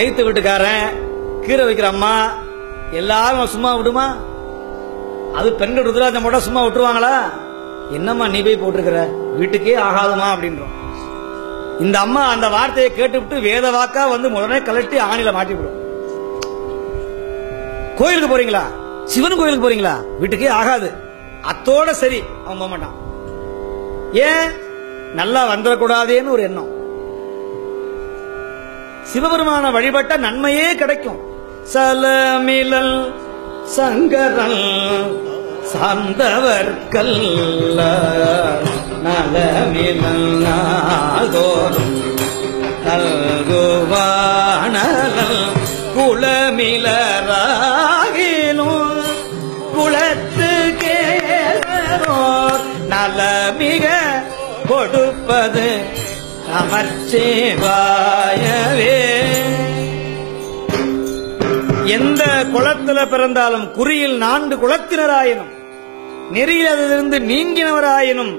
Eighth வீட்டுக்காரன் கீரை வைக்கிற அம்மா எல்லாரும் சும்மா விடுமா? அது பெண்கள் ருத்ராஜம் போட்டா சும்மா விட்டுருவாங்களா? என்னம்மா நீ போய் போட்டிருக்கிற? வீட்டுக்கே ஆகாதுமா அப்படின்றோம். இந்த அம்மா அந்த வார்த்தையை கேட்டுவிட்டு வேத வாக்கா வந்து உடனே கலட்டி ஆணில மாட்டி விடும் கோயிலுக்கு போறீங்களா? சிவன் கோயிலுக்கு போறீங்களா? வீட்டுக்கே ஆகாது. அத்தோட சரி அவன் போக மாட்டான் ஏன்? நல்லா வந்துடக்கூடாதேன்னு ஒரு எண்ணம். சிவபெருமான வழிபட்ட நன்மையே கிடைக்கும். சலமிலல் சங்கரன் சார்ந்தவர்கல்ல நலமிலல் நாதோறும் நல்குவானல் குளமிலராகிலும் குளத்து கேளோ நலமிக கொடுப்பது அமர்ச்சேவா எந்த குளத்துல பிறந்தாலும் குறியில் நான்கு குளத்தினராயினும் நெறியில் அதிலிருந்து நீங்கினவராயினும்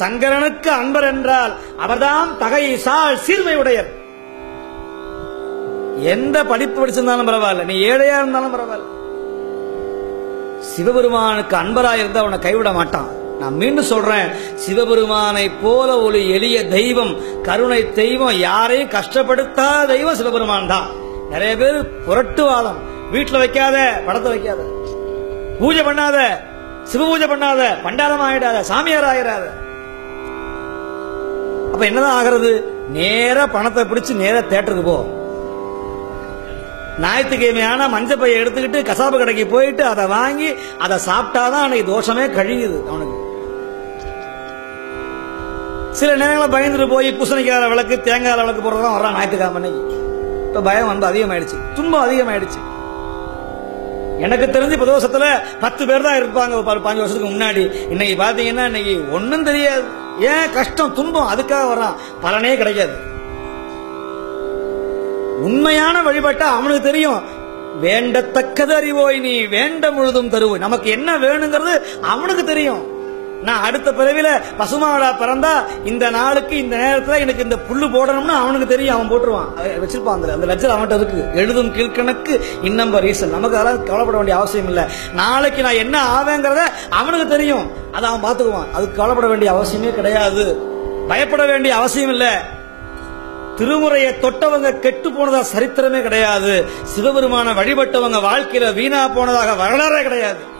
சங்கரனுக்கு அன்பர் என்றால் அவர்தான் தகை சால் சீர்மை உடையர். எந்த படிப்பு படிச்சிருந்தாலும் பரவாயில்ல நீ ஏழையா இருந்தாலும் பரவாயில்ல. சிவபெருமானுக்கு அன்பரா இருந்தா அவனை கைவிட மாட்டான். நான் மீண்டும் சொல்றேன் சிவபெருமானை போல ஒரு எளிய தெய்வம் கருணை தெய்வம் யாரையும் கஷ்டப்படுத்தாத தெய்வம் சிவபெருமான் தான். நிறைய பேர் புரட்டுவாளம் வீட்டுல வைக்காத படத்தை வைக்காத. பூஜை பண்ணாத சிவ பூஜை பண்ணாத பண்டாரம் ஆயிடாத சாமியார் ஆயிடாத அப்ப என்னதான் ஆகிறது? நேரா பணத்தை பிடிச்சு நேரா தேட்டருக்கு போ. ஞாயிற்றுக்கிழமையான மஞ்சள் பைய எடுத்துக்கிட்டு கசாப்பு கடைக்கு போயிட்டு அதை வாங்கி அதை சாப்பிட்டாதான் அன்னைக்கு தோஷமே கழியுது அவனுக்கு. சில நேரங்களில் பயந்துட்டு போய் பூசணிக்கார விளக்கு தேங்காய் விளக்கு போடுறதான் வர்றான் ஞாயிற்றுக்கிழமை அன்னைக்கு. இப்ப பயம் வந்து அதிகமாயிடுச்சு. துன்பம் அதிகமாயிடுச்சு. எனக்கு தெரிஞ்சு பிரதோஷத்துல பத்து பேர் தான் இருப்பாங்க. ஒரு பாஞ்சு வருஷத்துக்கு முன்னாடி. இன்னைக்கு பாத்தீங்கன்னா இன்னைக்கு ஒன்றும் தெரியாது. ஏன் கஷ்டம் துன்பம் அதுக்காக வர்றான்? பலனே கிடைக்காது. உண்மையான வழிபட்டா அவனுக்கு தெரியும். வேண்டத்தக்கது அறிவோய் நீ வேண்ட முழுதும் தருவோய். நமக்கு என்ன வேணுங்கிறது அவனுக்கு தெரியும். நான் அடுத்த பிறவில பசுமாடா பிறந்தா இந்த நாளுக்கு இந்த நேரத்துல எனக்கு இந்த புல்லு போடணும்னு அவனுக்கு தெரியும் அவன் போட்டுருவான். வச்சிருப்பான் அந்த அந்த லட்சம் அவன்கிட்ட இருக்கு. எழுதும் கீழ்கணக்கு இன்னம்ப ரீசன் நமக்கு அதெல்லாம் கவலைப்பட வேண்டிய அவசியம் இல்லை. நாளைக்கு நான் என்ன ஆவேங்கிறத அவனுக்கு தெரியும். அதை அவன் பார்த்துக்குவான். அதுக்கு கவலைப்பட வேண்டிய அவசியமே கிடையாது. பயப்பட வேண்டிய அவசியம் இல்லை. திருமுறையை தொட்டவங்க கெட்டு போனதா சரித்திரமே கிடையாது. சிவபெருமான வழிபட்டவங்க வாழ்க்கையில வீணா போனதாக வரலாறே கிடையாது.